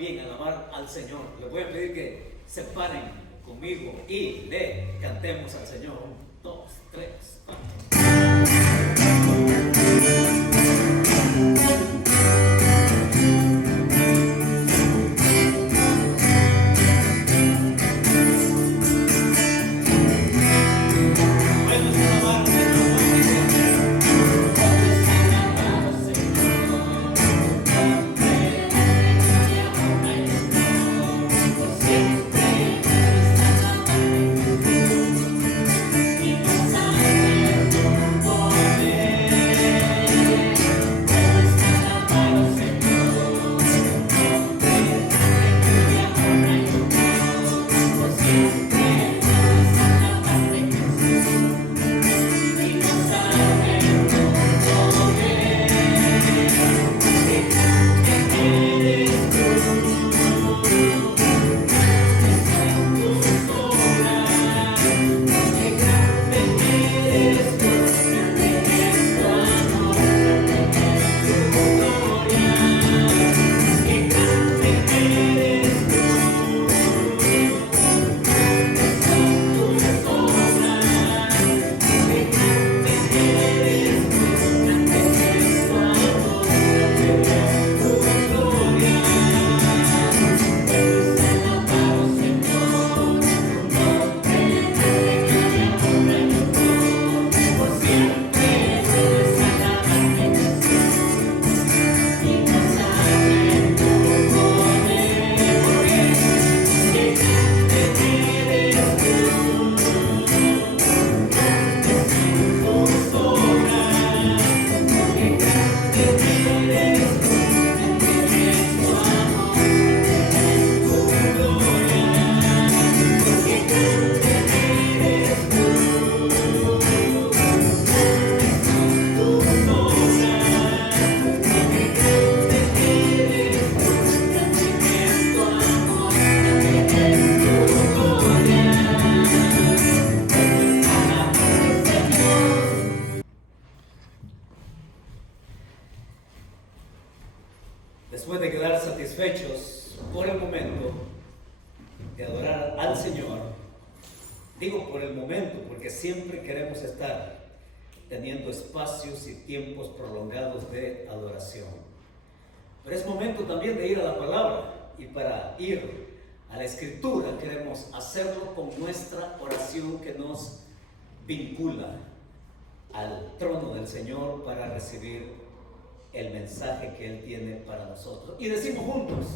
también alabar al Señor. Les voy a pedir que se paren conmigo y le cantemos al Señor. 1, 2, 3, 4. Después de quedar satisfechos por el momento de adorar al Señor, digo por el momento porque siempre queremos estar teniendo espacios y tiempos prolongados de adoración. Pero es momento también de ir a la palabra, y para ir a la Escritura queremos hacerlo con nuestra oración que nos vincula al trono del Señor para recibir el mensaje que Él tiene para nosotros. Y decimos juntos: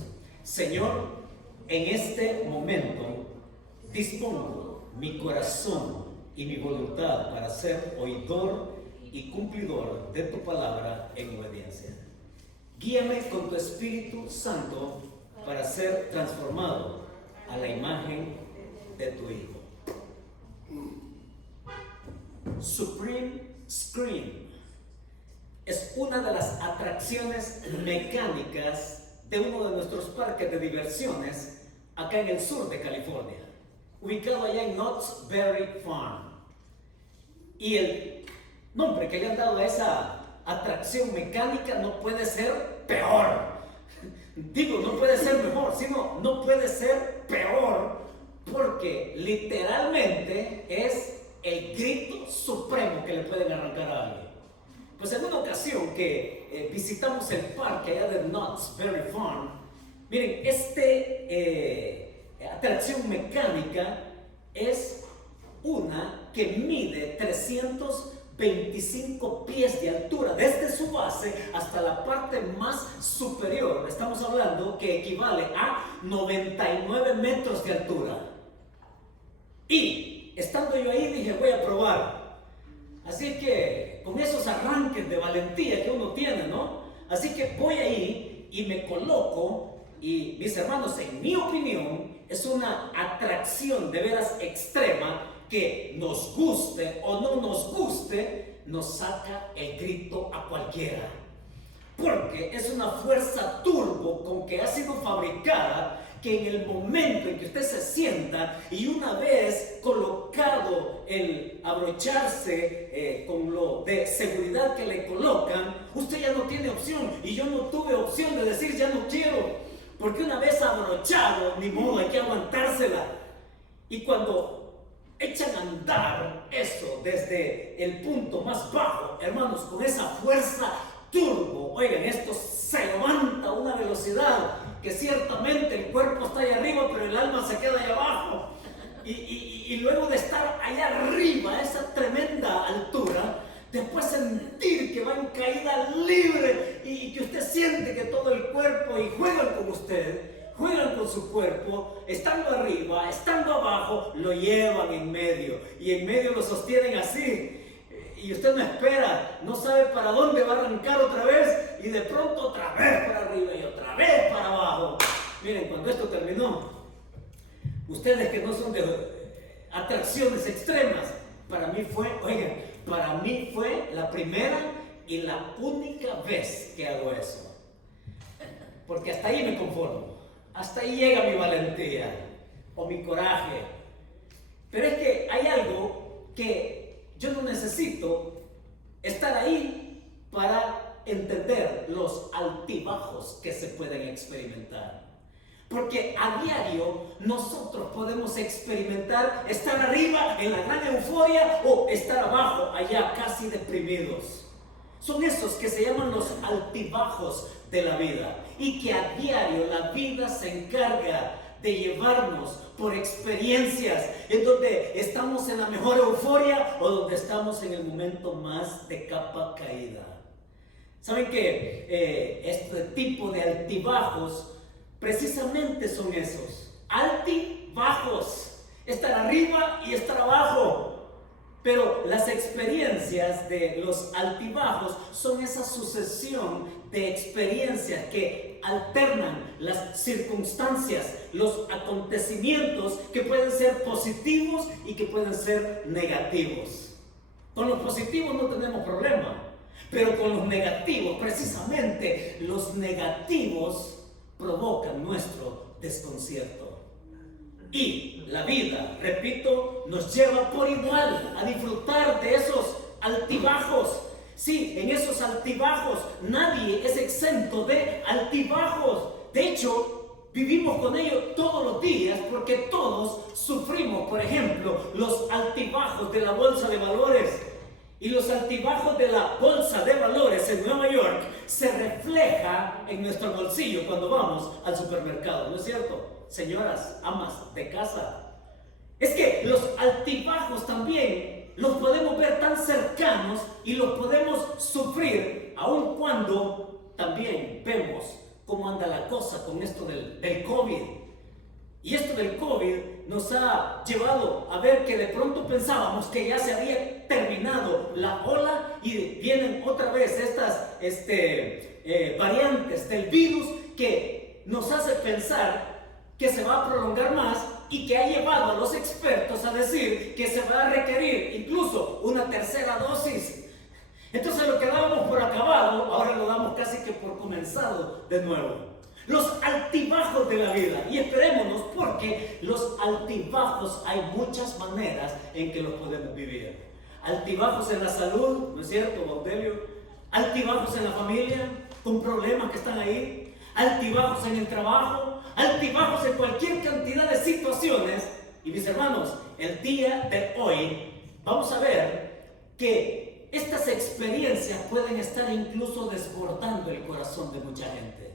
Señor, en este momento dispongo mi corazón y mi voluntad para ser oidor y cumplidor de tu palabra en obediencia. Guíame con tu Espíritu Santo para ser transformado a la imagen de tu Hijo. Supreme Screen es una de las atracciones mecánicas de uno de nuestros parques de diversiones acá en el sur de California, ubicado allá en Knott's Berry Farm. Y el nombre que le han dado a esa atracción mecánica no puede ser peor. Digo, no puede ser mejor, sino no puede ser peor, porque literalmente es el grito supremo que le pueden arrancar a alguien. Pues en una ocasión que visitamos el parque allá de Knott's Berry Farm, miren, atracción mecánica es una que mide 325 pies de altura, desde su base hasta la parte más superior. Estamos hablando que equivale a 99 metros de altura. Y estando yo ahí dije, voy a probar. Así que con esos arranques de valentía que uno tiene, ¿no? Así que voy ahí y me coloco, y mis hermanos, en mi opinión, es una atracción de veras extrema que, nos guste o no nos guste, nos saca el grito a cualquiera. Porque es una fuerza turbo con que ha sido fabricada, que en el momento en que usted se sienta y una vez colocado el abrocharse con lo de seguridad que le colocan, usted ya no tiene opción. Y yo no tuve opción de decir ya no quiero, porque una vez desabrochado, ni modo, hay que aguantársela. Y cuando echan a andar eso desde el punto más bajo, hermanos, con esa fuerza turbo, oigan, esto se levanta a una velocidad que ciertamente el cuerpo está ahí arriba, pero el alma se queda ahí abajo. Y luego de estar allá arriba, a esa tremenda altura, después sentir que va en caída libre y que usted siente que todo el cuerpo, y juegan con usted, juegan con su cuerpo, estando arriba, estando abajo, lo llevan en medio, y en medio lo sostienen así. Y usted no espera, no sabe para dónde va a arrancar otra vez, y de pronto otra vez para arriba y otra vez para abajo. Miren, cuando esto terminó, ustedes que no son de atracciones extremas, para mí fue la primera y la única vez que hago eso. Porque hasta ahí me conformo, hasta ahí llega mi valentía o mi coraje. Pero es que hay algo que yo no necesito estar ahí para entender los altibajos que se pueden experimentar. Porque a diario nosotros podemos experimentar estar arriba en la gran euforia o estar abajo, allá casi deprimidos. Son esos que se llaman los altibajos de la vida, y que a diario la vida se encarga de llevarnos por experiencias en donde estamos en la mejor euforia o donde estamos en el momento más de capa caída. ¿Saben que este tipo de altibajos precisamente son esos? Altibajos, estar arriba y estar abajo. Pero las experiencias de los altibajos son esa sucesión de experiencias que alternan las circunstancias, los acontecimientos que pueden ser positivos y que pueden ser negativos. Con los positivos no tenemos problema, pero con los negativos, precisamente los negativos provocan nuestro desconcierto. Y la vida, repito, nos lleva por igual a disfrutar de esos altibajos. Sí, en esos altibajos nadie es exento de altibajos. De hecho, vivimos con ellos todos los días porque todos sufrimos, por ejemplo, los altibajos de la bolsa de valores. Y los altibajos de la bolsa de valores en Nueva York se refleja en nuestro bolsillo cuando vamos al supermercado, ¿no es cierto? Señoras, amas de casa. Es que los altibajos también los podemos ver tan cercanos y los podemos sufrir, aun cuando también vemos cómo anda la cosa con esto del COVID. Y esto del COVID nos ha llevado a ver que de pronto pensábamos que ya se había terminado la ola y vienen otra vez estas variantes del virus que nos hace pensar que se va a prolongar más y que ha llevado a los expertos a decir que se va a requerir incluso una tercera dosis. Entonces lo que dábamos por acabado, ahora lo damos casi que por comenzado de nuevo. Los altibajos de la vida, y esperémonos porque los altibajos hay muchas maneras en que los podemos vivir. Altibajos en la salud, ¿no es cierto, Baudelio? Altibajos en la familia, con problemas que están ahí. Altibajos en el trabajo, altibajos en cualquier cantidad de situaciones. Y mis hermanos, el día de hoy vamos a ver que estas experiencias pueden estar incluso desbordando el corazón de mucha gente.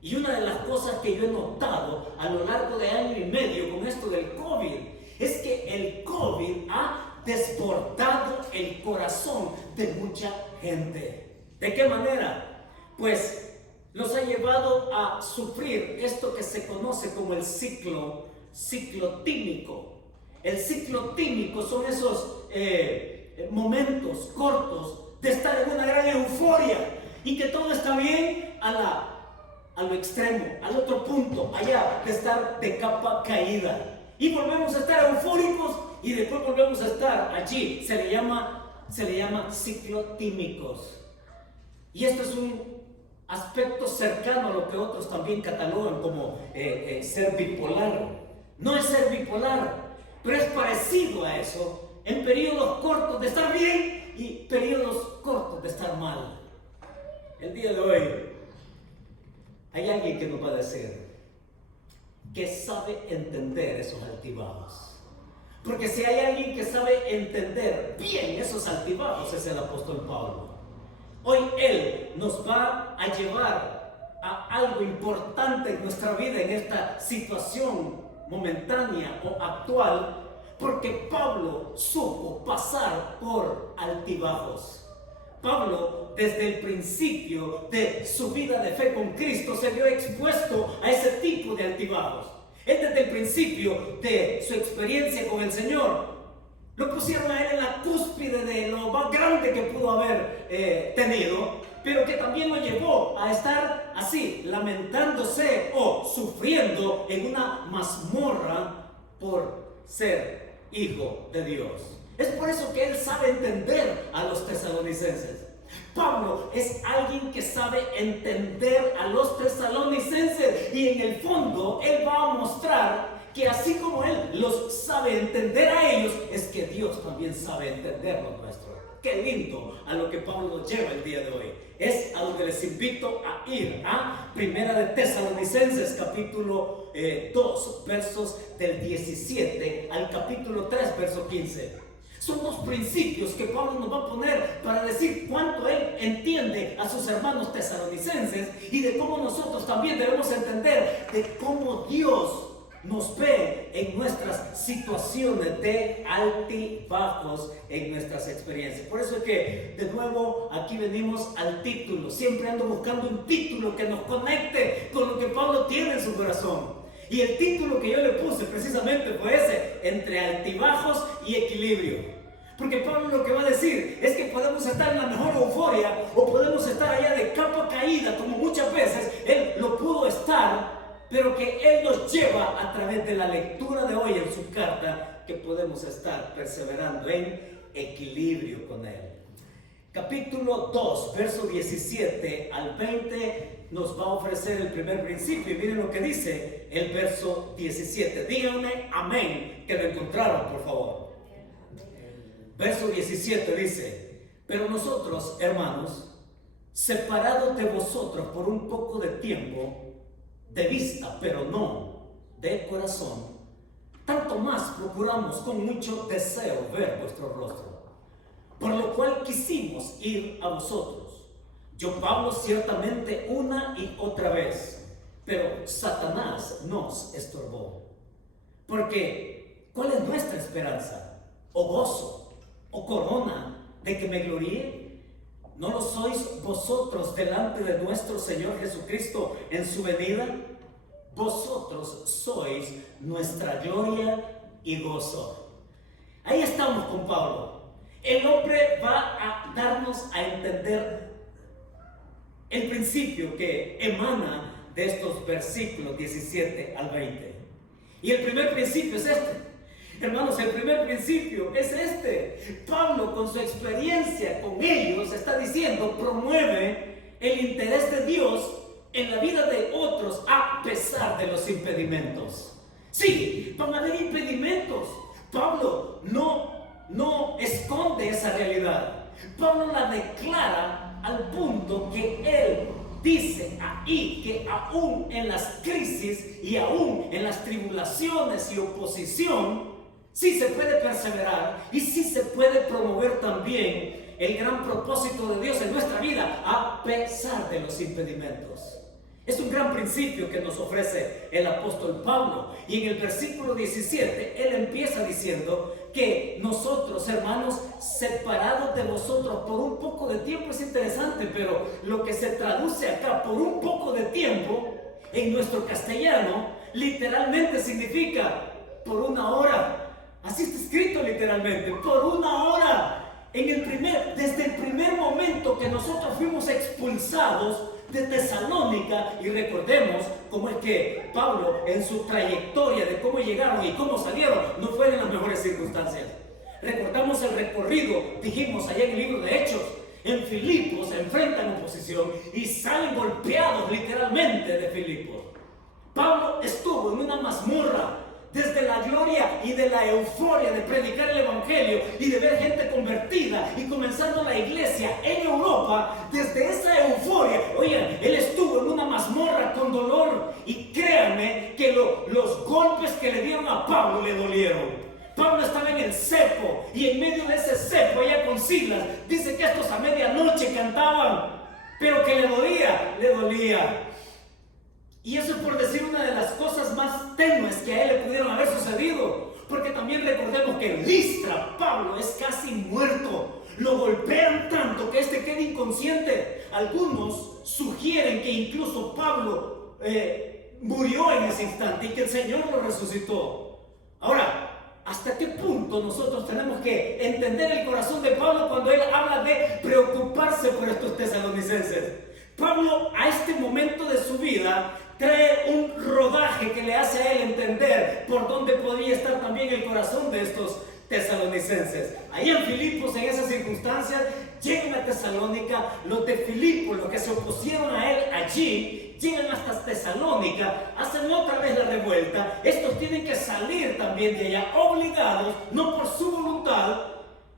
Y una de las cosas que yo he notado a lo largo de año y medio con esto del COVID es que el COVID ha desbordado el corazón de mucha gente. ¿De qué manera? Pues nos ha llevado a sufrir esto que se conoce como el ciclo tímico. El ciclo tímico son esos momentos cortos de estar en una gran euforia y que todo está bien a lo extremo, al otro punto, allá de estar de capa caída. Y volvemos a estar eufóricos y después volvemos a estar allí. Se le llama ciclotímicos. Y esto es un aspecto cercano a lo que otros también catalogan como ser bipolar. No es ser bipolar, pero es parecido a eso, en periodos cortos de estar bien y periodos cortos de estar mal. El día de hoy hay alguien que nos va a decir: que sabe entender esos altibajos. Porque si hay alguien que sabe entender bien esos altibajos, es el apóstol Pablo. Hoy él nos va a llevar a algo importante en nuestra vida, en esta situación momentánea o actual, porque Pablo supo pasar por altibajos. Pablo, desde el principio de su vida de fe con Cristo, se vio expuesto a ese tipo de altibajos. Él, desde el principio de su experiencia con el Señor, lo pusieron a él en la cúspide de lo más grande que pudo haber tenido, pero que también lo llevó a estar así, lamentándose o sufriendo en una mazmorra por ser hijo de Dios. Es por eso que él sabe entender a los tesalonicenses. Pablo es alguien que sabe entender a los tesalonicenses, y en el fondo él va a mostrar que así como él los sabe entender a ellos, es que Dios también sabe entender los nuestros. Qué lindo a lo que Pablo nos lleva el día de hoy. Es a donde les invito a ir, a Primera de Tesalonicenses, capítulo 2, versos del 17 al capítulo 3, verso 15. Son dos principios que Pablo nos va a poner para decir cuánto él entiende a sus hermanos tesalonicenses, y de cómo nosotros también debemos entender de cómo Dios nos ve en nuestras situaciones de altibajos, en nuestras experiencias. Por eso es que de nuevo aquí venimos al título. Siempre ando buscando un título que nos conecte con lo que Pablo tiene en su corazón. Y el título que yo le puse precisamente fue ese: entre altibajos y equilibrio. Porque Pablo lo que va a decir es que podemos estar en la mejor euforia, o podemos estar allá de capa caída, como muchas veces él lo pudo estar, pero que él nos lleva a través de la lectura de hoy en su carta, que podemos estar perseverando en equilibrio con él. Capítulo 2, verso 17 al 20 nos va a ofrecer el primer principio, y miren lo que dice el verso 17. Díganme amén, que lo encontraron, por favor. Verso 17 dice: pero nosotros, hermanos, separados de vosotros por un poco de tiempo, de vista, pero no de corazón, tanto más procuramos con mucho deseo ver vuestro rostro, por lo cual quisimos ir a vosotros. Yo, Pablo, ciertamente una y otra vez, pero Satanás nos estorbó. Porque, ¿cuál es nuestra esperanza? ¿O gozo? ¿O corona de que me gloríe? ¿No lo sois vosotros delante de nuestro Señor Jesucristo en su venida? Vosotros sois nuestra gloria y gozo. Ahí estamos con Pablo. El hombre va a darnos a entender el principio que emana de estos versículos 17 al 20. Y el primer principio es este. Hermanos, el primer principio es este. Pablo, con su experiencia con ellos, está diciendo: promueve el interés de Dios en la vida de otros a pesar de los impedimentos. Sí, van a haber impedimentos. Pablo no esconde esa realidad. Pablo la declara al punto que él dice ahí que aún en las crisis y aún en las tribulaciones y oposición, sí se puede perseverar y sí se puede promover también el gran propósito de Dios en nuestra vida a pesar de los impedimentos. Es un gran principio que nos ofrece el apóstol Pablo, y en el versículo 17 él empieza diciendo que nosotros, hermanos, separados de vosotros por un poco de tiempo. Es interesante, pero lo que se traduce acá por un poco de tiempo en nuestro castellano literalmente significa por una hora. Así está escrito literalmente, por una hora. Desde el primer momento que nosotros fuimos expulsados de Tesalónica, y recordemos cómo es que Pablo, en su trayectoria de cómo llegaron y cómo salieron, no fueron las mejores circunstancias. Recordamos el recorrido, dijimos allá en el libro de Hechos. En Filipos se enfrentan oposición y salen golpeados literalmente de Filipos. Pablo estuvo en una mazmorra, desde la gloria y de la euforia de predicar el evangelio y de ver gente convertida y comenzando la iglesia en Europa. Desde esa euforia, oigan, él estuvo en una mazmorra con dolor, y créanme que los golpes que le dieron a Pablo le dolieron. Pablo estaba en el cepo y en medio de ese cepo, allá con Silas, dice que estos a medianoche cantaban, pero que le dolía. Y eso es por decir una de las cosas más tenues que a él le pudieron haber sucedido. Porque también recordemos que en Listra, Pablo es casi muerto. Lo golpean tanto que este queda inconsciente. Algunos sugieren que incluso Pablo murió en ese instante y que el Señor lo resucitó. Ahora, ¿hasta qué punto nosotros tenemos que entender el corazón de Pablo cuando él habla de preocuparse por estos tesalonicenses? Pablo, a este momento de su vida, trae un rodaje que le hace a él entender por dónde podría estar también el corazón de estos tesalonicenses. Ahí en Filipos, en esas circunstancias, llegan a Tesalónica. Los de Filipos, los que se opusieron a él allí, llegan hasta Tesalónica, hacen otra vez la revuelta. Estos tienen que salir también de allá, obligados, no por su voluntad.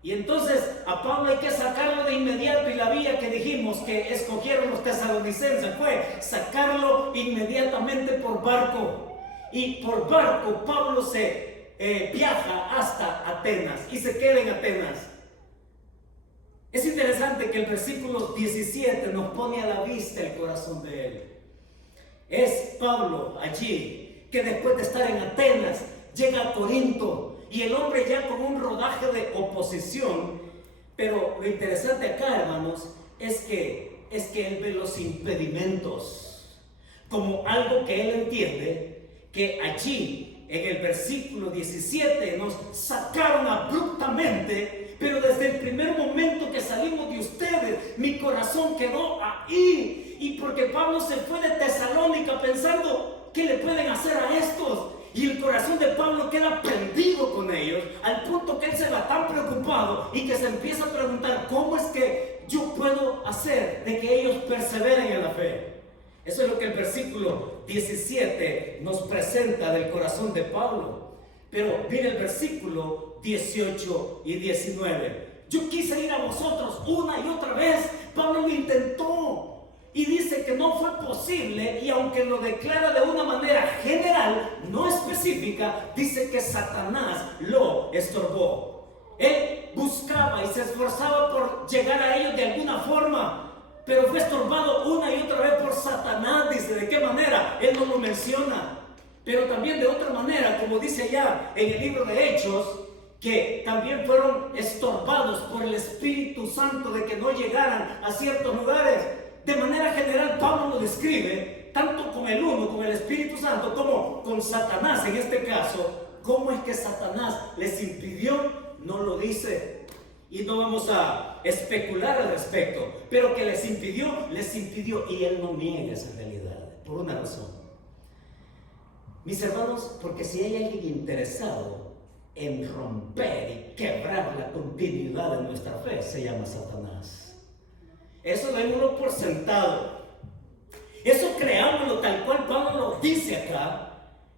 Y entonces a Pablo hay que sacarlo de inmediato, y la vía que dijimos que escogieron los tesalonicenses fue sacarlo inmediatamente por barco. Y por barco Pablo se viaja hasta Atenas y se queda en Atenas. Es interesante que el versículo 17 nos pone a la vista el corazón de él. Es Pablo allí que después de estar en Atenas llega a Corinto. Y el hombre ya con un rodaje de oposición. Pero lo interesante acá, hermanos, es que él ve los impedimentos como algo que él entiende, que allí en el versículo 17 nos sacaron abruptamente, pero desde el primer momento que salimos de ustedes, mi corazón quedó ahí. Y porque Pablo se fue de Tesalónica pensando, ¿qué le pueden hacer a estos? Y el corazón de Pablo queda prendido con ellos, al punto que él se va tan preocupado y que se empieza a preguntar, ¿cómo es que yo puedo hacer de que ellos perseveren en la fe? Eso es lo que el versículo 17 nos presenta del corazón de Pablo. Pero mire el versículo 18 y 19. Yo quise ir a vosotros una y otra vez. Pablo lo intentó. Y dice que no fue posible, y aunque lo declara de una manera general, no específica, dice que Satanás lo estorbó. Él buscaba y se esforzaba por llegar a ellos de alguna forma, pero fue estorbado una y otra vez por Satanás. Dice, ¿de qué manera? Él no lo menciona, pero también de otra manera, como dice allá en el libro de Hechos, que también fueron estorbados por el Espíritu Santo de que no llegaran a ciertos lugares. De manera general, Pablo lo describe tanto con el uno, con el Espíritu Santo, como con Satanás en este caso. ¿Cómo es que Satanás les impidió? No lo dice. Y no vamos a especular al respecto. Pero que les impidió, y él no niega esa realidad. Por una razón. Mis hermanos, porque si hay alguien interesado en romper y quebrar la continuidad de nuestra fe, se llama Satanás. Eso no hay uno por sentado. Eso creámoslo tal cual Pablo lo dice acá,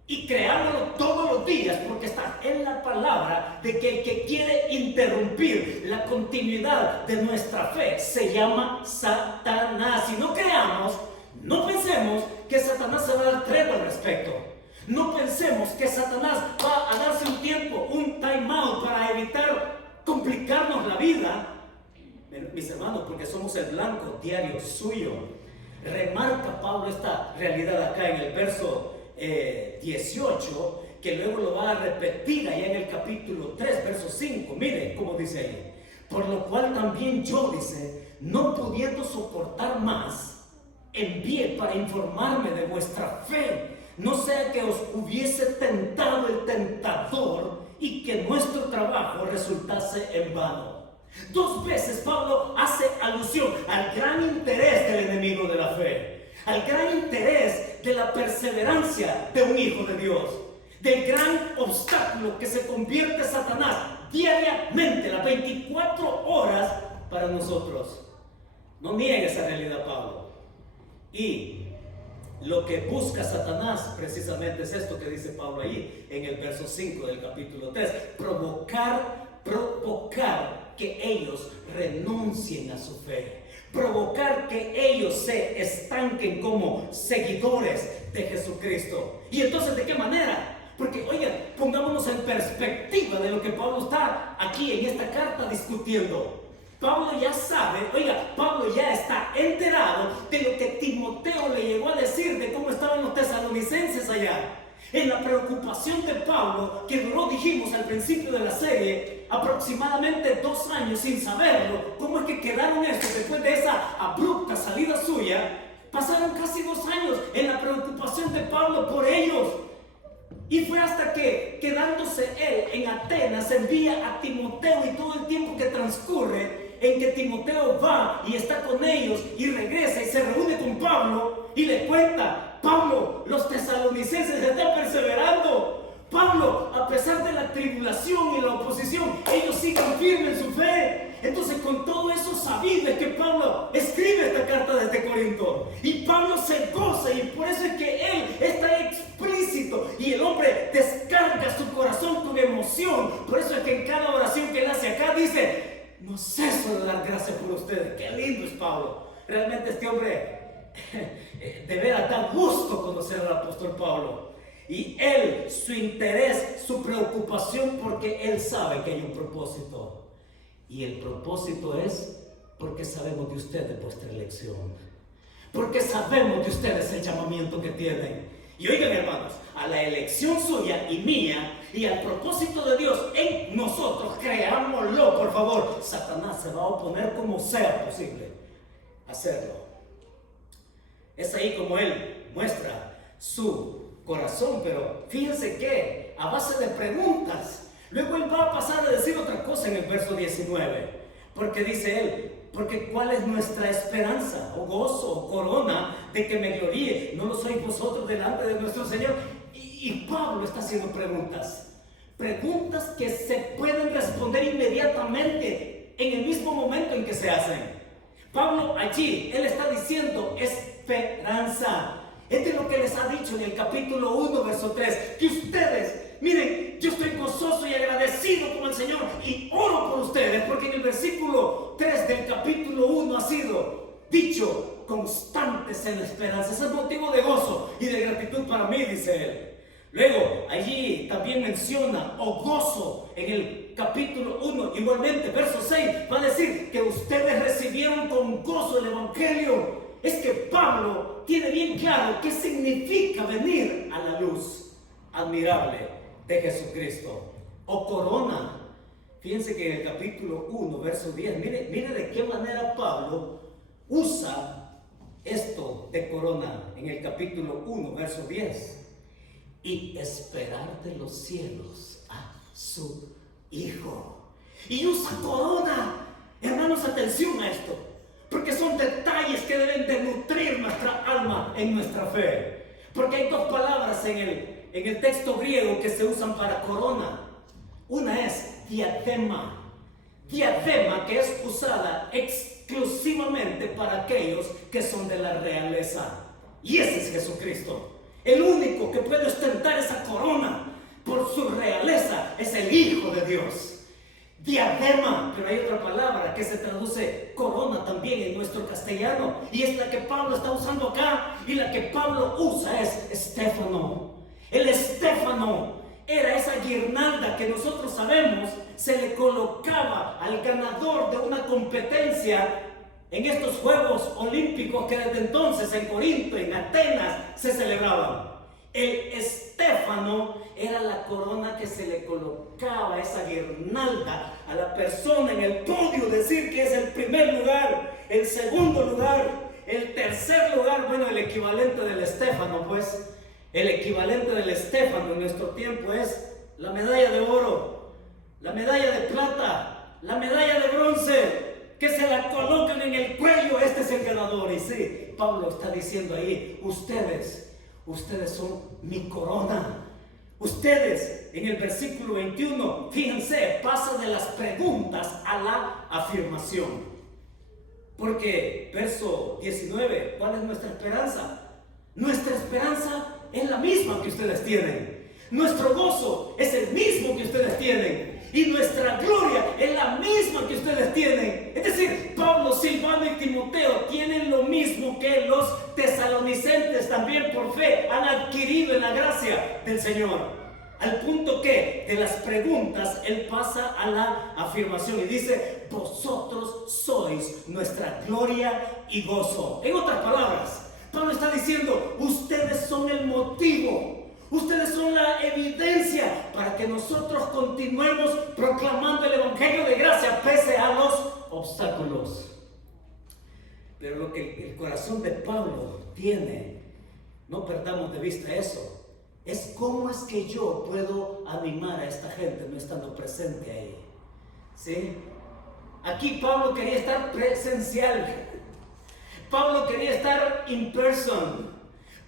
y creámoslo todos los días, porque está en la palabra de que el que quiere interrumpir la continuidad de nuestra fe se llama Satanás. Si no creamos, no pensemos que Satanás se va a dar tregua al respecto. No pensemos que Satanás va a darse un tiempo, un time out para evitar complicarnos la vida. Mis hermanos, porque somos el blanco diario suyo. Remarca Pablo esta realidad acá en el verso 18, que luego lo va a repetir allá en el capítulo 3, verso 5. Miren cómo dice ahí. Por lo cual también yo, dice, no pudiendo soportar más, envié para informarme de vuestra fe, no sea que os hubiese tentado el tentador y que nuestro trabajo resultase en vano. 2 veces Pablo hace alusión al gran interés del enemigo de la fe, al gran interés de la perseverancia de un hijo de Dios, del gran obstáculo que se convierte Satanás diariamente, las 24 horas para nosotros. No niegue esa realidad, Pablo. Y lo que busca Satanás precisamente es esto que dice Pablo ahí en el verso 5 del capítulo 3: provocar que ellos renuncien a su fe, provocar que ellos se estanquen como seguidores de Jesucristo. ¿Y entonces de qué manera? Porque, oigan, pongámonos en perspectiva de lo que Pablo está aquí en esta carta discutiendo. Pablo ya sabe, oiga, Pablo ya está enterado de lo que Timoteo le llegó a decir de cómo estaban los tesalonicenses allá. En la preocupación de Pablo, que duró, dijimos al principio de la serie, aproximadamente 2 años sin saberlo, cómo es que quedaron estos después de esa abrupta salida suya. Pasaron casi 2 años en la preocupación de Pablo por ellos. Y fue hasta que, quedándose él en Atenas, envía a Timoteo, y todo el tiempo que transcurre en que Timoteo va y está con ellos y regresa y se reúne con Pablo y le cuenta: Pablo, los tesalonicenses están perseverando. Pablo, a pesar de la tribulación y la oposición, ellos siguen firmes en su fe. Entonces, con todo eso sabido es que Pablo escribe esta carta desde Corinto. Y Pablo se goza, y por eso es que él está explícito. Y el hombre descarga su corazón con emoción. Por eso es que en cada oración que él hace acá dice: no ceso de dar gracias por ustedes. Qué lindo es Pablo. Realmente este hombre, de veras da gusto conocer al apóstol Pablo. Y él, su interés, su preocupación, porque él sabe que hay un propósito. Y el propósito es porque sabemos de ustedes vuestra elección. Porque sabemos de ustedes el llamamiento que tienen. Y oigan, hermanos, a la elección suya y mía y al propósito de Dios en nosotros, creámoslo, por favor. Satanás se va a oponer como sea posible hacerlo. Es ahí como él muestra su corazón, pero fíjense que a base de preguntas. Luego él va a pasar a decir otra cosa en el verso 19, porque dice él: porque ¿cuál es nuestra esperanza, o gozo, o corona de que me gloríe? ¿No lo sois vosotros delante de nuestro Señor? Y Pablo está haciendo preguntas que se pueden responder inmediatamente en el mismo momento en que se hacen. Pablo allí, él está diciendo esperanza. Este es lo que les ha dicho en el capítulo 1, verso 3, que ustedes, miren, yo estoy gozoso y agradecido con el Señor y oro por ustedes, porque en el versículo 3 del capítulo 1 ha sido dicho: constantes en la esperanza. Ese es motivo de gozo y de gratitud para mí, dice él. Luego, allí también menciona o gozo en el capítulo 1, igualmente, verso 6, va a decir que ustedes recibieron con gozo el Evangelio. Es que Pablo tiene bien claro qué significa venir a la luz admirable de Jesucristo, o corona. Fíjense que en el capítulo 1, verso 10, mire de qué manera Pablo usa esto de corona en el capítulo 1, verso 10. Y esperar de los cielos a su Hijo. Y usa corona. Hermanos, atención a esto, porque son detalles que deben de nutrir nuestra alma en nuestra fe. Porque hay 2 palabras en el texto griego que se usan para corona. Una es diadema. Diadema, que es usada exclusivamente para aquellos que son de la realeza. Y ese es Jesucristo. El único que puede ostentar esa corona por su realeza es el Hijo de Dios. Diadema, pero hay otra palabra que se traduce corona también en nuestro castellano, y es la que Pablo está usando acá, y la que Pablo usa es estéfano. El estéfano era esa guirnalda que nosotros sabemos se le colocaba al ganador de una competencia en estos Juegos Olímpicos que desde entonces en Corinto, en Atenas, se celebraban. El estéfano era la corona que se le colocaba, esa guirnalda, a la persona en el podio, decir que es el primer lugar, el segundo lugar, el tercer lugar. Bueno, el equivalente del estéfano, pues, el equivalente del estéfano en nuestro tiempo es la medalla de oro, la medalla de plata, la medalla de bronce, que se la colocan en el cuello. Este es el ganador. Y sí, Pablo está diciendo ahí: ustedes son mi corona. Ustedes, en el versículo 21, fíjense, pasa de las preguntas a la afirmación. Porque verso 19, ¿cuál es nuestra esperanza? Nuestra esperanza es la misma que ustedes tienen. Nuestro gozo es el mismo que ustedes tienen. y nuestra gloria es la misma que ustedes tienen. Es decir, Pablo, Silvano y Timoteo tienen lo mismo que los tesalonicenses, también por fe han adquirido en la gracia del Señor. Al punto que de las preguntas él pasa a la afirmación y dice: vosotros sois nuestra gloria y gozo. En otras palabras, Pablo está diciendo: ustedes son el motivo, ustedes son la evidencia para que nosotros continuemos proclamando el evangelio de gracia pese a los obstáculos. Pero lo que el corazón de Pablo tiene, no perdamos de vista eso, es cómo es que yo puedo animar a esta gente no estando presente ahí. ¿Sí? Aquí Pablo quería estar presencial. Pablo quería estar in person.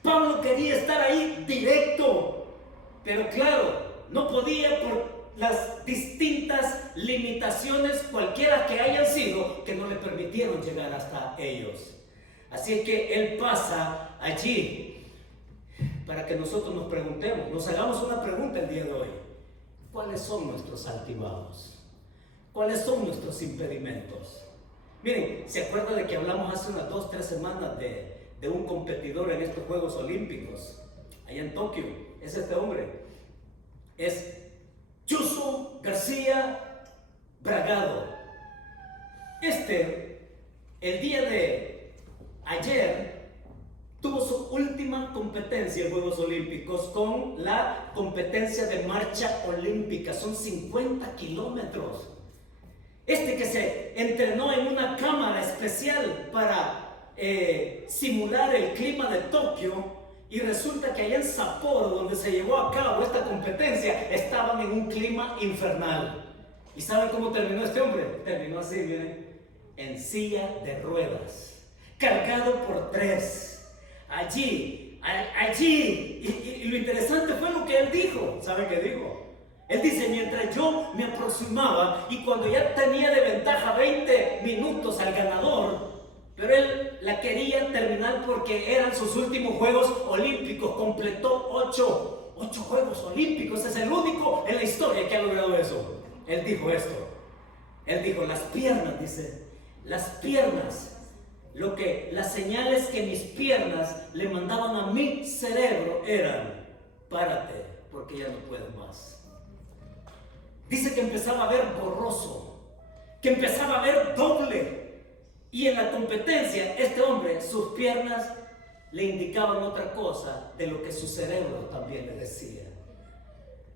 Pablo quería estar ahí directo. Pero claro, no podía por las distintas limitaciones, cualquiera que hayan sido, que no le permitieron llegar hasta ellos. Así que él pasa allí para que nosotros nos preguntemos, nos hagamos una pregunta el día de hoy. ¿Cuáles son nuestros altibajos? ¿Cuáles son nuestros impedimentos? Miren, ¿se acuerdan de que hablamos hace unas 2-3 semanas de un competidor en estos Juegos Olímpicos, allá en Tokio? Es este hombre. Es Chuso García Bragado. El día de ayer, tuvo su última competencia en Juegos Olímpicos con la competencia de marcha olímpica. Son 50 kilómetros. Que se entrenó en una cámara especial para simular el clima de Tokio, y resulta que allá en Sapporo, donde se llevó a cabo esta competencia, estaban en un clima infernal. ¿Y saben cómo terminó este hombre? Terminó así, miren, en silla de ruedas, cargado por 3. Allí, y lo interesante fue lo que él dijo. ¿Saben qué dijo? Él dice: mientras yo me aproximaba y cuando ya tenía de ventaja 20 minutos al ganador, pero él la quería terminar porque eran sus últimos Juegos Olímpicos, completó 8 Juegos Olímpicos, es el único en la historia que ha logrado eso. Él dijo esto, él dijo: las piernas, dice, las piernas, las señales que mis piernas le mandaban a mi cerebro eran: párate, porque ya no puedes más. Dice que empezaba a ver borroso, que empezaba a ver doble. Y en la competencia, este hombre, sus piernas le indicaban otra cosa de lo que su cerebro también le decía.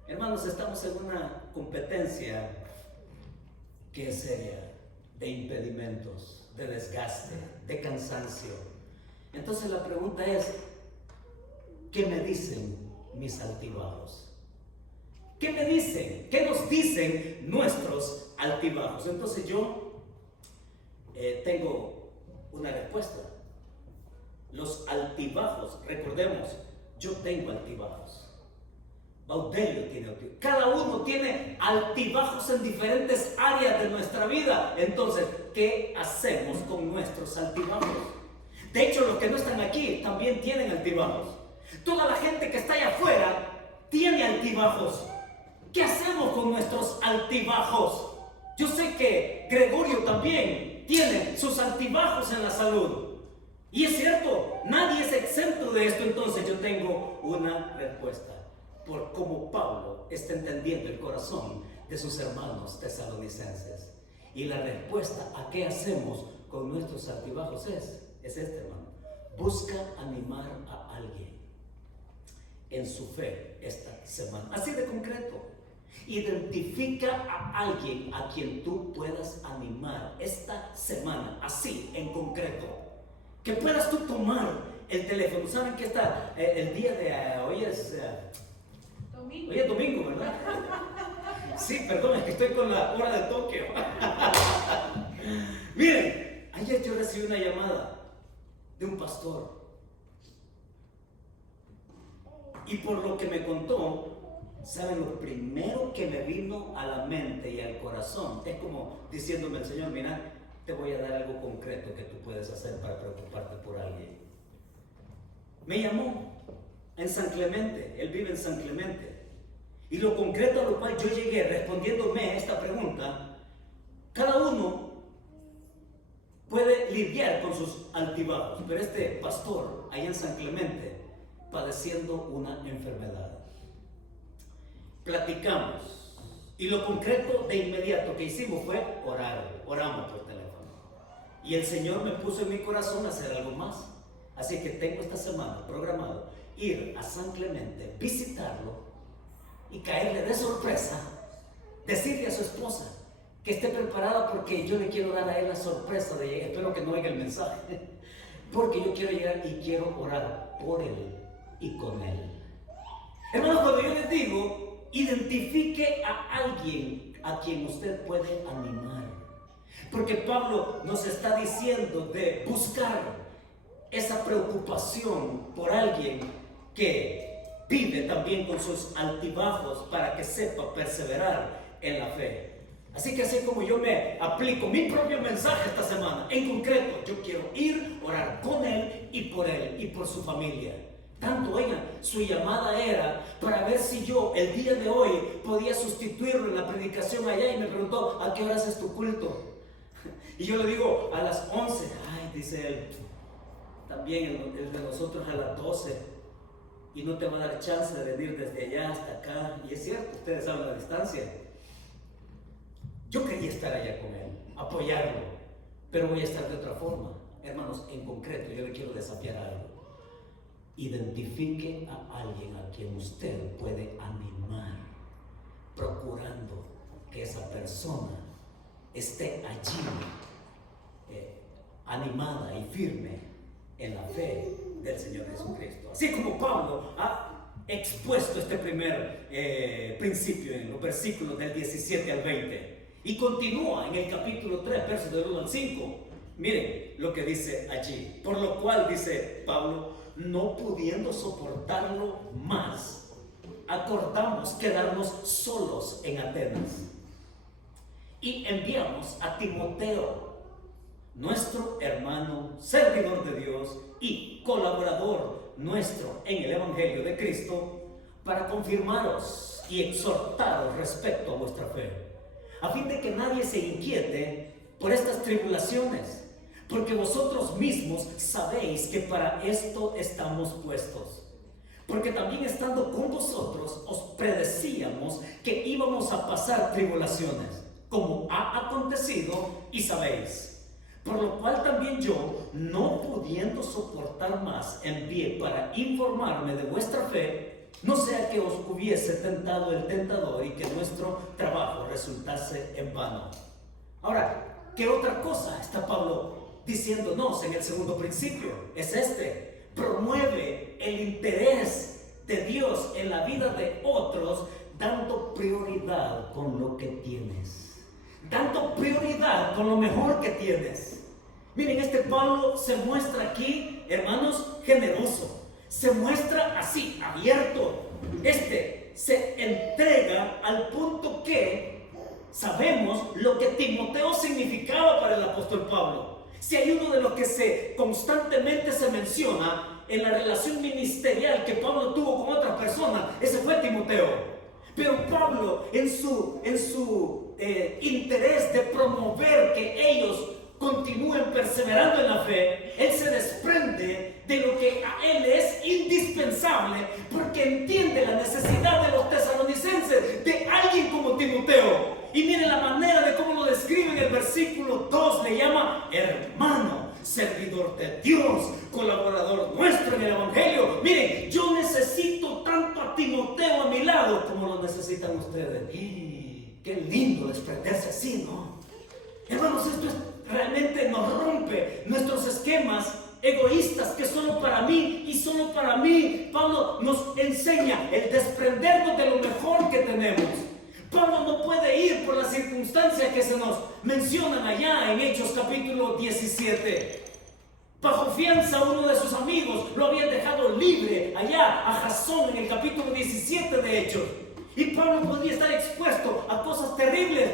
Hermanos, estamos en una competencia que es seria, de impedimentos, de desgaste, de cansancio. Entonces la pregunta es: ¿qué me dicen mis altibajos? ¿Qué me dicen? ¿Qué nos dicen nuestros altibajos? Entonces yo tengo una respuesta. Los altibajos, recordemos, yo tengo altibajos. Baudelio tiene altibajos. Cada uno tiene altibajos en diferentes áreas de nuestra vida. Entonces, ¿qué hacemos con nuestros altibajos? De hecho, los que no están aquí también tienen altibajos. Toda la gente que está allá afuera tiene altibajos. ¿Qué hacemos con nuestros altibajos? Yo sé que Gregorio también tiene sus altibajos en la salud. Y es cierto, nadie es exento de esto. Entonces yo tengo una respuesta por cómo Pablo está entendiendo el corazón de sus hermanos tesalonicenses. Y la respuesta a qué hacemos con nuestros altibajos es hermano. Busca animar a alguien en su fe esta semana. Así de concreto. Identifica a alguien a quien tú puedas animar esta semana, así en concreto. Que puedas tú tomar el teléfono. ¿Saben que el día de hoy es domingo? Hoy es domingo, ¿verdad? Sí, perdón, es que estoy con la hora de Tokio. Miren, ayer yo recibí una llamada de un pastor. Y por lo que me contó, ¿saben? Lo primero que me vino a la mente y al corazón es como diciéndome el Señor: mira, te voy a dar algo concreto que tú puedes hacer para preocuparte por alguien. Me llamó en San Clemente, él vive en San Clemente, Y lo concreto a lo cual yo llegué respondiéndome a esta pregunta, cada uno puede lidiar con sus altibajos, pero este pastor allá en San Clemente padeciendo una enfermedad. Platicamos y lo concreto de inmediato que hicimos fue orar, oramos por teléfono. Y el Señor me puso en mi corazón hacer algo más. Así que tengo esta semana programado ir a San Clemente, visitarlo y caerle de sorpresa, decirle a su esposa que esté preparada porque yo le quiero dar a él la sorpresa de llegar. Espero que no oiga el mensaje, porque yo quiero llegar y quiero orar por él y con él. Hermanos, cuando yo les digo, identifique a alguien a quien usted puede animar, porque Pablo nos está diciendo de buscar esa preocupación por alguien que vive también con sus altibajos para que sepa perseverar en la fe. Así que así como yo me aplico mi propio mensaje esta semana, en concreto, yo quiero ir, orar con él y por su familia. Tanto, oigan, su llamada era para ver si yo el día de hoy podía sustituirlo en la predicación allá, y me preguntó, ¿a qué horas es tu culto? Y yo le digo, a las 11. Ay, dice él, también el de nosotros a las 12. Y no te va a dar chance de venir desde allá hasta acá. Y es cierto, ustedes saben la distancia. Yo quería estar allá con él, apoyarlo, pero voy a estar de otra forma. Hermanos, en concreto, yo le quiero desafiar algo. Identifique a alguien a quien usted puede animar, procurando que esa persona esté allí, animada y firme en la fe del Señor Jesucristo. Así como Pablo ha expuesto este primer principio en los versículos del 17 al 20 y continúa en el capítulo 3, versos del 1 al 5. Miren lo que dice allí. Por lo cual, dice Pablo, no pudiendo soportarlo más, acordamos quedarnos solos en Atenas y enviamos a Timoteo, nuestro hermano, servidor de Dios y colaborador nuestro en el Evangelio de Cristo, para confirmaros y exhortaros respecto a vuestra fe, a fin de que nadie se inquiete por estas tribulaciones, porque vosotros mismos sabéis que para esto estamos puestos. Porque también estando con vosotros os predecíamos que íbamos a pasar tribulaciones, como ha acontecido y sabéis. Por lo cual también yo, no pudiendo soportar más, envié para informarme de vuestra fe, no sea que os hubiese tentado el tentador y que nuestro trabajo resultase en vano. Ahora, ¿qué otra cosa está Pablo diciéndonos en el segundo principio? Es este: promueve el interés de Dios en la vida de otros, dando prioridad con lo que tienes, dando prioridad con lo mejor que tienes. Miren, este Pablo se muestra aquí, hermanos, generoso, se muestra así, abierto. Se entrega al punto que sabemos lo que Timoteo significaba para el apóstol Pablo. Si hay uno de los que constantemente se menciona en la relación ministerial que Pablo tuvo con otras personas, ese fue Timoteo. Pero Pablo, en su interés de promover que ellos continúen perseverando en la fe, él se desprende de lo que a él es indispensable, porque entiende la necesidad de los tesalonicenses de alguien como Timoteo. Y miren la manera de cómo lo describe en el versículo 2, le llama hermano, servidor de Dios, colaborador nuestro en el Evangelio. Miren, yo necesito tanto a Timoteo a mi lado como lo necesitan ustedes. Y qué lindo desprenderse así, ¿no? Hermanos, esto realmente nos rompe nuestros esquemas egoístas, que solo para mí y solo para mí. Pablo nos enseña el desprendernos de lo mejor que tenemos. Pablo no puede ir por las circunstancias que se nos mencionan allá en Hechos capítulo 17. Bajo fianza, uno de sus amigos lo había dejado libre allá a Jasón en el capítulo 17 de Hechos. Y Pablo podría estar expuesto a cosas terribles.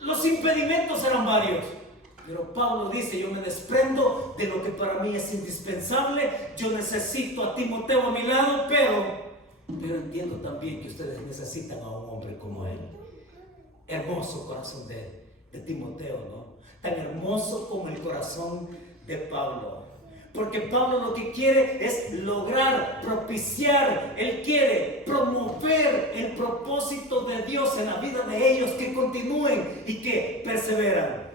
Los impedimentos eran varios. Pero Pablo dice: yo me desprendo de lo que para mí es indispensable. Yo necesito a Timoteo a mi lado, pero Pero entiendo también que ustedes necesitan a un hombre como él. Hermoso corazón de Timoteo, ¿no? Tan hermoso como el corazón de Pablo. Porque Pablo lo que quiere es lograr, propiciar, él quiere promover el propósito de Dios en la vida de ellos, que continúen y que perseveran.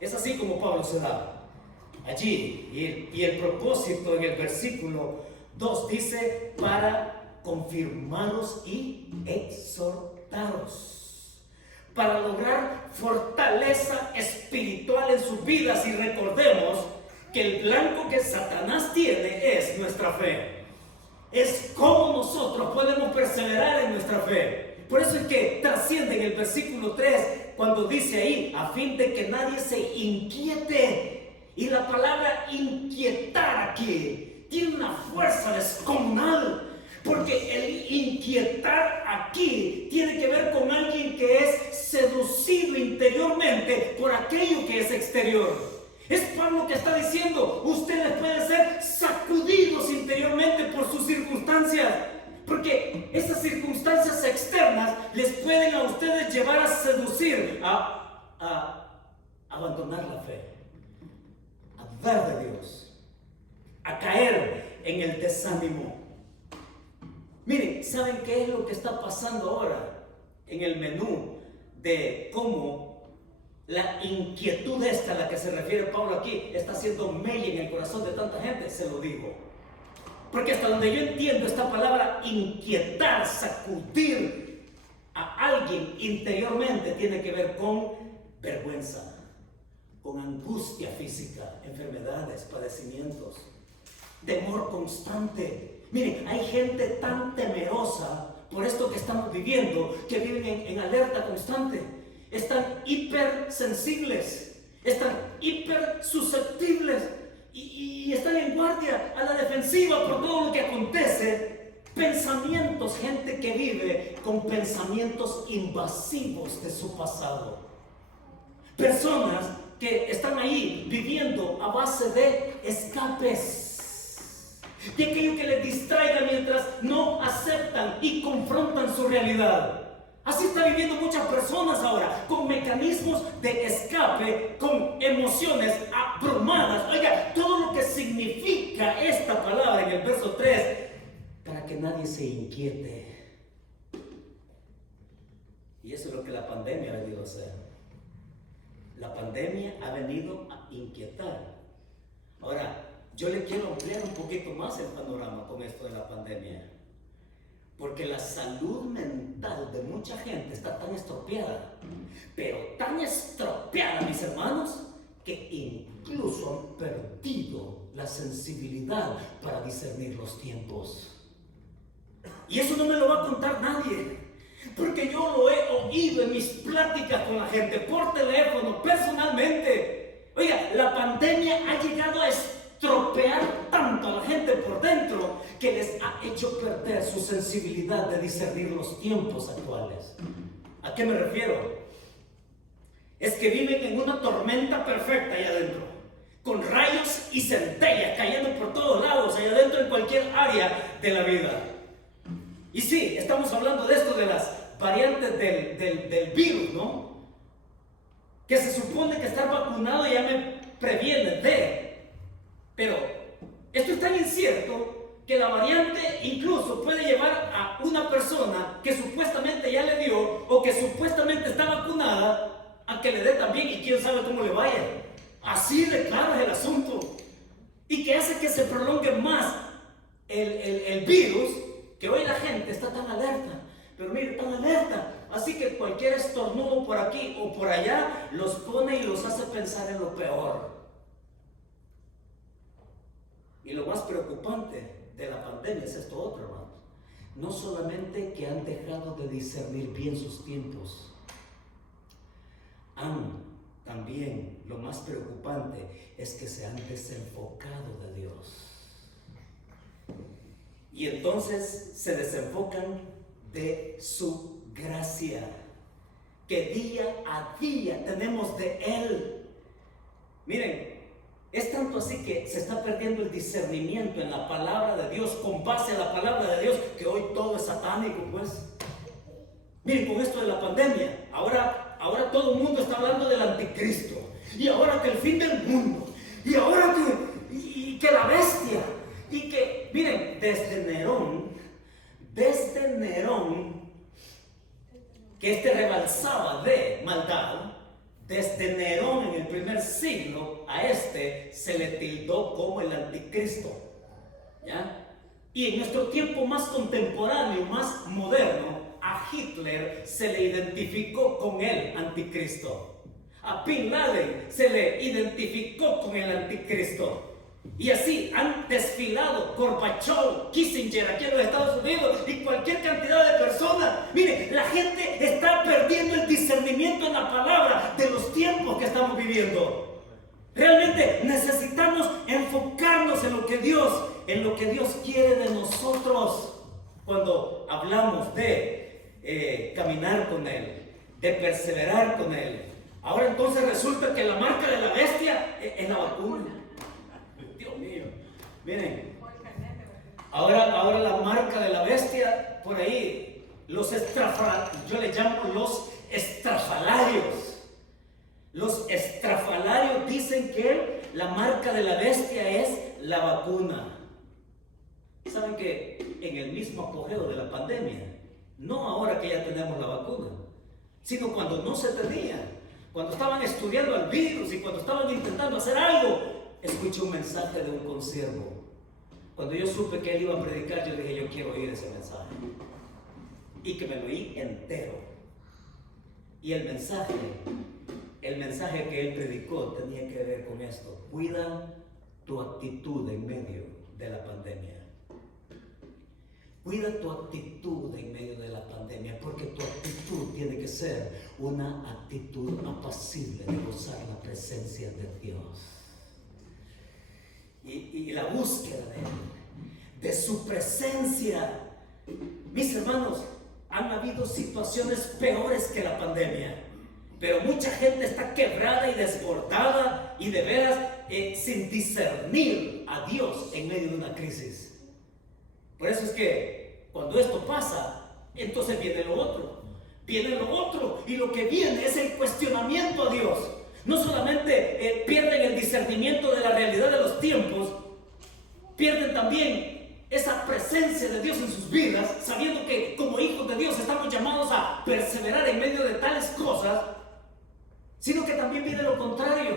Es así como Pablo se da allí. Y el propósito en el versículo 2 dice: para confirmaros y exhortaros, para lograr fortaleza espiritual en sus vidas. Y recordemos que el blanco que Satanás tiene es nuestra fe. Es cómo nosotros podemos perseverar en nuestra fe. Por eso es que trasciende en el versículo 3 cuando dice ahí: a fin de que nadie se inquiete. Y la palabra inquietar aquí tiene una fuerza descomunal, porque el inquietar aquí tiene que ver con alguien que es seducido interiormente por aquello que es exterior. Es Pablo que está diciendo: ustedes pueden ser sacudidos interiormente por sus circunstancias, porque esas circunstancias externas les pueden a ustedes llevar a seducir, a abandonar la fe, a dudar de Dios, a caer en el desánimo. Miren, ¿saben qué es lo que está pasando ahora en el menú de cómo la inquietud esta a la que se refiere Pablo aquí está haciendo mella en el corazón de tanta gente? Se lo digo. Porque hasta donde yo entiendo, esta palabra inquietar, sacudir a alguien interiormente, tiene que ver con vergüenza, con angustia física, enfermedades, padecimientos, temor constante. Miren, hay gente tan temerosa por esto que estamos viviendo, que viven en alerta constante. Están hipersensibles, están hiper susceptibles y están en guardia, a la defensiva por todo lo que acontece. Pensamientos, gente que vive con pensamientos invasivos de su pasado. Personas que están ahí viviendo a base de escapes, de aquello que les distraiga mientras no aceptan y confrontan su realidad. Así está viviendo muchas personas ahora, con mecanismos de escape, con emociones abrumadas. Oiga, todo lo que significa esta palabra en el verso 3: para que nadie se inquiete. Y eso es lo que la pandemia ha venido a hacer. La pandemia ha venido a inquietar. Ahora, yo le quiero ampliar un poquito más el panorama con esto de la pandemia. Porque la salud mental de mucha gente está tan estropeada, pero tan estropeada, mis hermanos, que incluso han perdido la sensibilidad para discernir los tiempos. Y eso no me lo va a contar nadie, porque yo lo he oído en mis pláticas con la gente, por teléfono, personalmente. Oiga, la pandemia ha llegado a estropear tanto a la gente por dentro que les ha hecho perder su sensibilidad de discernir los tiempos actuales. ¿A qué me refiero? Es que viven en una tormenta perfecta allá adentro, con rayos y centellas cayendo por todos lados allá adentro, en cualquier área de la vida. Y sí, estamos hablando de esto, de las variantes del virus, ¿no? Que se supone que estar vacunado ya me previene de. Pero esto es tan incierto que la variante incluso puede llevar a una persona que supuestamente ya le dio o que supuestamente está vacunada a que le dé también, y quién sabe cómo le vaya. Así de claro es el asunto. Y que hace que se prolongue más el virus, que hoy la gente está tan alerta. Pero mire, tan alerta. Así que cualquier estornudo por aquí o por allá los pone y los hace pensar en lo peor. Y lo más preocupante de la pandemia es esto otro, hermanos. No solamente que han dejado de discernir bien sus tiempos, también lo más preocupante es que se han desenfocado de Dios. Y entonces se desenfocan de su gracia, que día a día tenemos de Él. Miren, Es tanto así que se está perdiendo el discernimiento en la palabra de Dios, con base a la palabra de Dios, que hoy todo es satánico, pues. Miren, con esto de la pandemia, ahora todo el mundo está hablando del anticristo, y ahora que el fin del mundo, y ahora que la bestia, y que, miren, desde Nerón, que rebalsaba de maldad, desde Nerón en el primer siglo a se le tildó como el anticristo, ¿ya? Y en nuestro tiempo más contemporáneo, más moderno, a Hitler se le identificó con el anticristo. A Bin Laden se le identificó con el anticristo. Y así han desfilado Gorbachev, Kissinger aquí en los Estados Unidos y cualquier cantidad de personas. Mire, la gente está perdiendo el discernimiento en la palabra de los tiempos que estamos viviendo. Realmente necesitamos enfocarnos en lo que Dios quiere de nosotros cuando hablamos de caminar con Él, de perseverar con Él. Ahora entonces resulta que la marca de la bestia es la vacuna. Dios mío, miren, ahora la marca de la bestia, por ahí, yo le llamo los estrafalarios. Los estrafalarios dicen que la marca de la bestia es la vacuna. ¿Saben que en el mismo apogeo de la pandemia, no ahora que ya tenemos la vacuna, sino cuando no se tenía, cuando estaban estudiando el virus y cuando estaban intentando hacer algo, escuché un mensaje de un consiervo. Cuando yo supe que él iba a predicar, yo dije, yo quiero oír ese mensaje. Y que me lo oí entero. Y el mensaje que él predicó tenía que ver con esto. Cuida tu actitud en medio de la pandemia. Cuida tu actitud en medio de la pandemia, porque tu actitud tiene que ser una actitud apacible de gozar la presencia de Dios. Y la búsqueda de su presencia. Mis hermanos, han habido situaciones peores que la pandemia, pero mucha gente está quebrada y desbordada y de veras sin discernir a Dios en medio de una crisis. Por eso es que cuando esto pasa, entonces viene lo otro, y lo que viene es el cuestionamiento a Dios. No solamente pierden el discernimiento de la realidad de los tiempos, pierden también esa presencia de Dios en sus vidas, sabiendo que como hijos de Dios estamos llamados a perseverar en medio de tales cosas, sino que también viene lo contrario,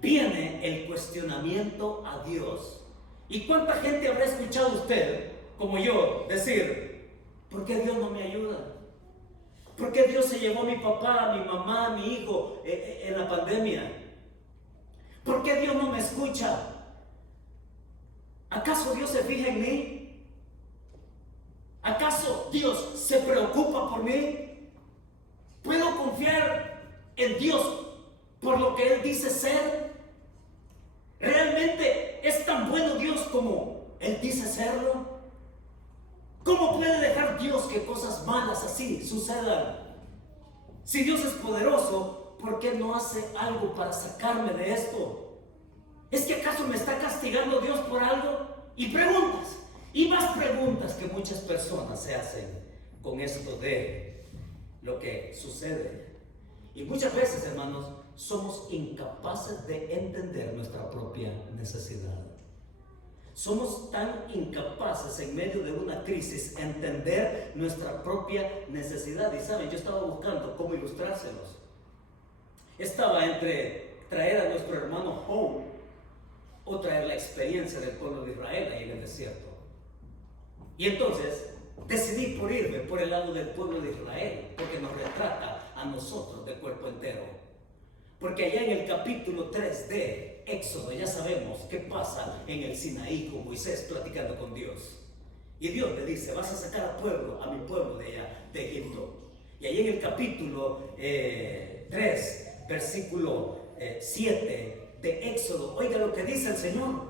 viene el cuestionamiento a Dios. ¿Y cuánta gente habrá escuchado usted, como yo, decir, ¿por qué Dios no me ayuda? ¿Por qué Dios se llevó a mi papá, a mi mamá, a mi hijo en la pandemia? ¿Por qué Dios no me escucha? ¿Acaso Dios se fija en mí? ¿Acaso Dios se preocupa por mí? ¿Puedo confiar en Dios por lo que Él dice ser? ¿Realmente es tan bueno Dios como Él dice serlo? ¿Cómo puede dejar Dios que cosas malas así sucedan? Si Dios es poderoso, ¿por qué no hace algo para sacarme de esto? ¿Es que acaso me está castigando Dios por algo? Y preguntas, y más preguntas que muchas personas se hacen con esto de lo que sucede. Y muchas veces, hermanos, somos incapaces de entender nuestra propia necesidad. Somos tan incapaces en medio de una crisis entender nuestra propia necesidad. Y saben, yo estaba buscando cómo ilustrárselos. Estaba entre traer a nuestro hermano Home o traer la experiencia del pueblo de Israel ahí en el desierto. Y entonces decidí por irme por el lado del pueblo de Israel, porque nos retrata a nosotros de cuerpo entero. Porque allá en el capítulo 3 de Éxodo ya sabemos qué pasa en el Sinaí con Moisés platicando con Dios. Y Dios le dice, vas a sacar a mi pueblo de allá, de Egipto. Y ahí en el capítulo 3, versículo 7 de Éxodo, oiga lo que dice el Señor.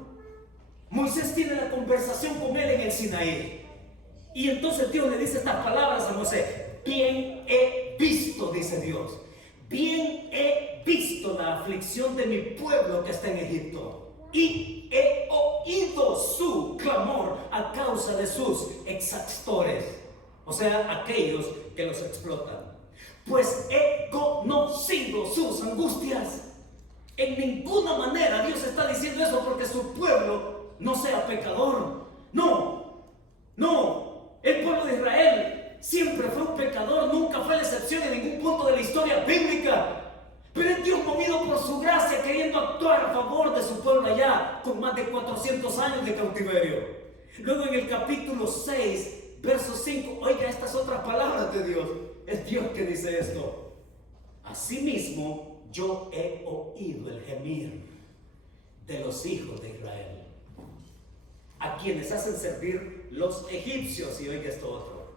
Moisés tiene la conversación con él en el Sinaí. Y entonces Dios le dice estas palabras a Moisés. Bien he visto, dice Dios. Bien he visto la aflicción de mi pueblo que está en Egipto. y he oído su clamor a causa de sus exactores, o sea, aquellos que los explotan. Pues he conocido sus angustias. En ninguna manera Dios está diciendo eso porque su pueblo no sea pecador. No, el pueblo de Israel siempre fue un pecador, nunca fue la excepción en ningún punto de la historia bíblica. Pero es Dios movido por su gracia, queriendo actuar a favor de su pueblo allá, con más de 400 años de cautiverio. Luego en el capítulo 6, verso 5, oiga estas otras palabras de Dios. Es Dios que dice esto. Asimismo, yo he oído el gemir de los hijos de Israel, a quienes hacen servir los egipcios, y oiga esto otro,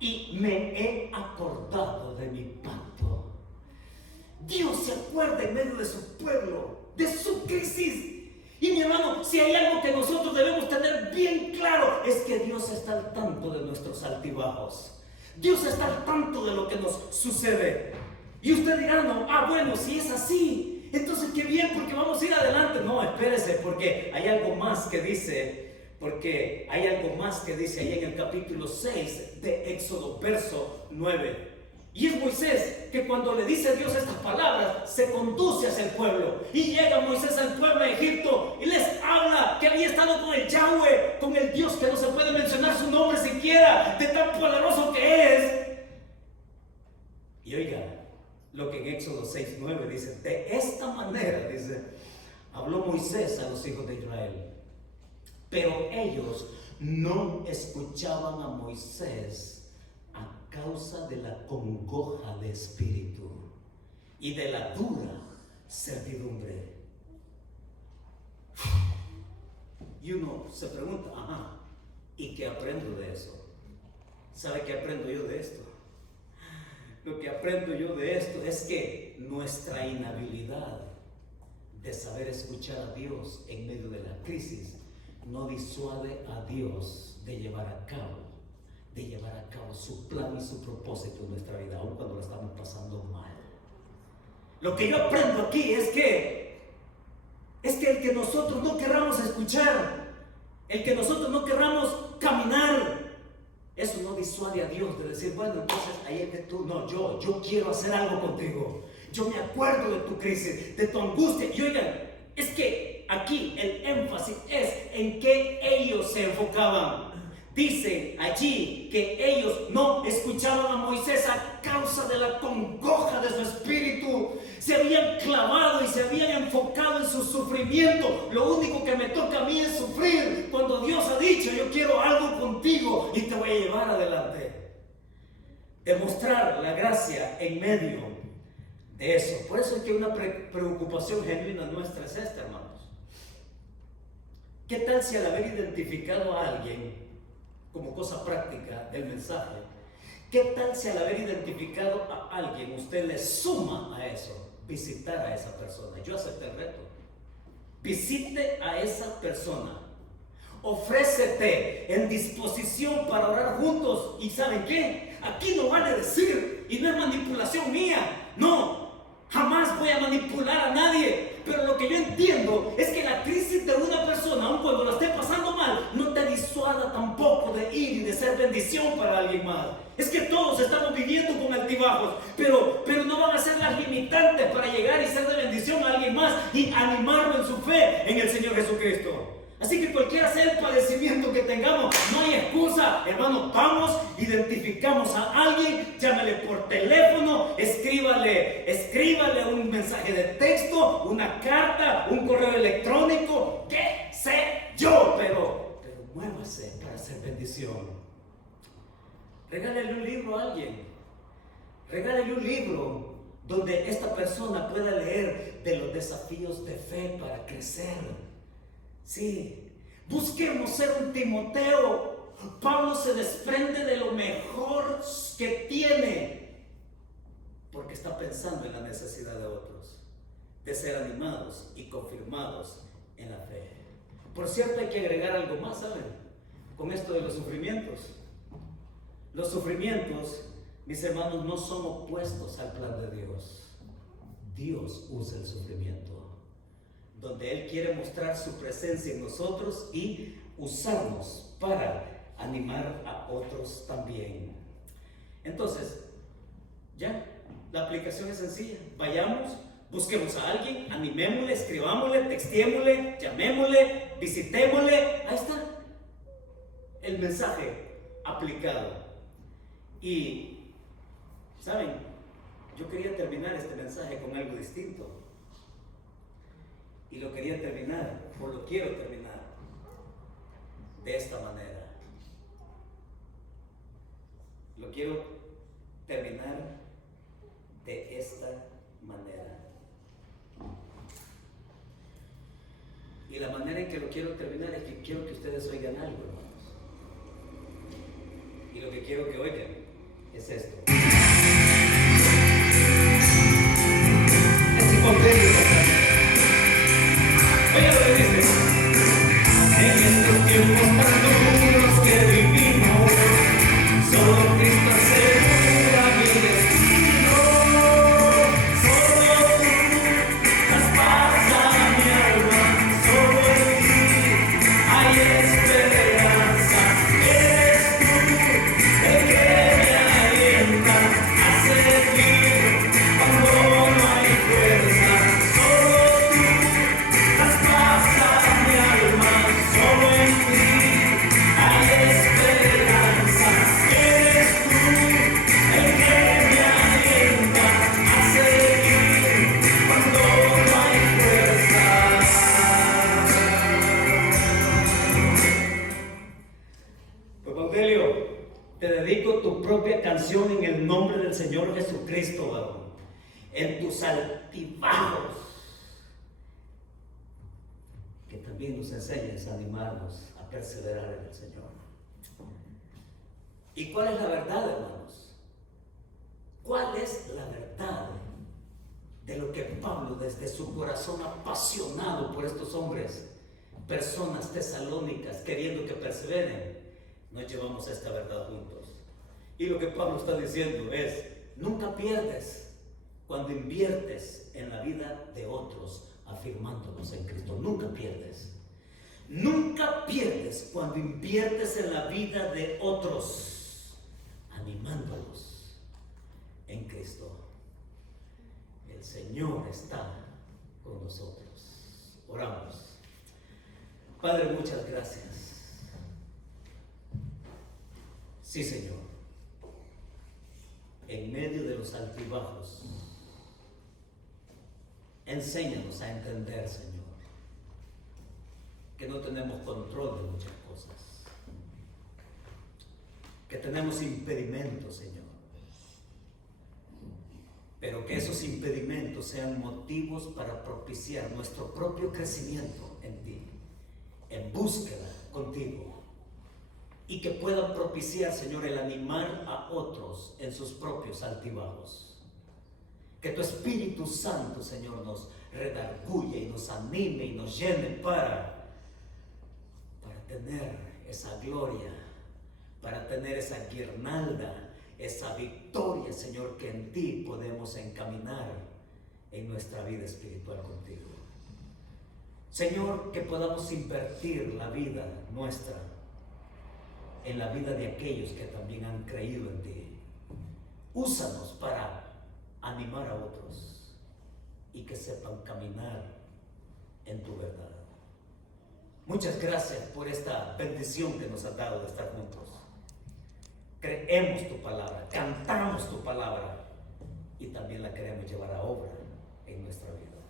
y me he acordado de mi pacto. Dios se acuerda en medio de su pueblo, de su crisis. Y mi hermano, si hay algo que nosotros debemos tener bien claro, es que Dios está al tanto de nuestros altibajos. Dios está al tanto de lo que nos sucede. Y usted dirá, no, bueno, si es así, entonces qué bien, porque vamos a ir adelante. No, espérese, porque hay algo más que dice, ahí en el capítulo 6 de Éxodo, verso 9. Y es Moisés que cuando le dice a Dios estas palabras, se conduce hacia el pueblo. Y llega Moisés al pueblo de Egipto y les habla que había estado con el Yahweh, con el Dios que no se puede mencionar su nombre siquiera, de tan poderoso que es. Y oiga lo que en Éxodo 6:9 dice: de esta manera, dice, habló Moisés a los hijos de Israel. Pero ellos no escuchaban a Moisés a causa de la congoja de espíritu y de la dura servidumbre. Y uno se pregunta, ¿y qué aprendo de eso? ¿Sabe qué aprendo yo de esto? Lo que aprendo yo de esto es que nuestra inhabilidad de saber escuchar a Dios en medio de la crisis no disuade a Dios de llevar a cabo su plan y su propósito en nuestra vida, aun cuando lo estamos pasando mal. Lo que yo aprendo aquí es que el que nosotros no querramos escuchar, el que nosotros no querramos caminar, eso no disuade a Dios de decir, bueno, entonces ahí es que tú, no, yo quiero hacer algo contigo. Yo me acuerdo de tu crisis, de tu angustia. Y oigan, es que aquí el énfasis es en que ellos se enfocaban. Dice allí que ellos no escuchaban a Moisés a causa de la congoja de su espíritu. Se habían clavado y se habían enfocado en su sufrimiento. Lo único que me toca a mí es sufrir, cuando Dios ha dicho, yo quiero algo contigo y te voy a llevar adelante. Demostrar la gracia en medio de eso. Por eso es que una preocupación genuina nuestra es esta, hermanos. ¿Qué tal si al haber identificado a alguien como cosa práctica del mensaje, qué tal si al haber identificado a alguien usted le suma a eso, visitar a esa persona? Yo acepté el reto. Visite a esa persona, ofrécete en disposición para orar juntos. Y ¿saben qué? Aquí no vale decir, y no es manipulación mía, no, jamás voy a manipular a nadie. Pero lo que yo entiendo es que la crisis de una persona, aun cuando la esté pasando mal, no te disuada tampoco de ir y de ser bendición para alguien más. Es que todos estamos viviendo con altibajos, pero no van a ser las limitantes para llegar y ser de bendición a alguien más y animarlo en su fe en el Señor Jesucristo. Así que cualquiera sea el padecimiento que tengamos, no hay excusa, hermano. Vamos, identificamos a alguien, llámale por teléfono, escríbale un mensaje de texto, una carta, un correo electrónico, qué sé yo, pero muévase para hacer bendición. Regálale un libro a alguien, regálale un libro donde esta persona pueda leer de los desafíos de fe para crecer. Sí, busquemos ser un Timoteo. Pablo se desprende de lo mejor que tiene porque está pensando en la necesidad de otros, de ser animados y confirmados en la fe. Por cierto, hay que agregar algo más, ¿saben? Con esto de los sufrimientos. Los sufrimientos, mis hermanos, no son opuestos al plan de Dios. Dios usa el sufrimiento donde Él quiere mostrar su presencia en nosotros y usarnos para animar a otros también. Entonces, ya, la aplicación es sencilla. Vayamos, busquemos a alguien, animémosle, escribámosle, textémosle, llamémosle, visitémosle. Ahí está el mensaje aplicado. Y, ¿saben? Yo quería terminar este mensaje con algo distinto. Y lo quería terminar, o lo quiero terminar, de esta manera. Lo quiero terminar de esta manera. Y la manera en que lo quiero terminar es que quiero que ustedes oigan algo, hermanos. Y lo que quiero que oigan es esto. Así comprende. Oiga lo que dice. En estos tiempos tan duros que vivimos, solo Cristo asegura mi destino. Solo tú traspasa mi alma, solo en ti hay esperanza. Eres tú el que me alienta a seguir cuando no hay fuerza. Solo tú traspasa mi alma, solo en ti hay esperanza. Eres tú el que me alienta a seguir cuando no hay fuerza. Pues Baudelio, te dedico tu propia canción en el nombre del Señor Jesucristo, varón. En tus altibajos, que también nos enseñes a animarnos a perseverar en el Señor. ¿Y cuál es la verdad, hermanos? ¿Cuál es la verdad de lo que Pablo, desde su corazón apasionado por estos hombres, personas tesalónicas, queriendo que perseveren, nos llevamos a esta verdad juntos? Y lo que Pablo está diciendo es: nunca pierdes cuando inviertes en la vida de otros, afirmándolos en Cristo. Nunca pierdes. Nunca pierdes cuando inviertes en la vida de otros, animándolos en Cristo. El Señor está con nosotros. Oramos. Padre, muchas gracias. Sí, Señor. En medio de los altibajos, enséñanos a entender, Señor, que no tenemos control de muchas cosas, que tenemos impedimentos, Señor, pero que esos impedimentos sean motivos para propiciar nuestro propio crecimiento en ti, en búsqueda contigo, y que puedan propiciar, Señor, el animar a otros en sus propios altibajos. Que tu Espíritu Santo, Señor, nos redarguye y nos anime y nos llene para tener esa gloria, para tener esa guirnalda, esa victoria, Señor, que en ti podemos encaminar en nuestra vida espiritual contigo. Señor, que podamos invertir la vida nuestra en la vida de aquellos que también han creído en ti. Úsanos para animar a otros y que sepan caminar en tu verdad. Muchas gracias por esta bendición que nos has dado de estar juntos. Creemos tu palabra, cantamos tu palabra y también la queremos llevar a obra en nuestra vida.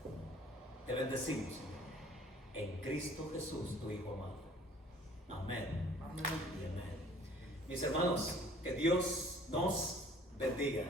Te bendecimos, Señor, en Cristo Jesús, tu Hijo amado. Amén. Amén. Y amén. Mis hermanos, que Dios nos bendiga.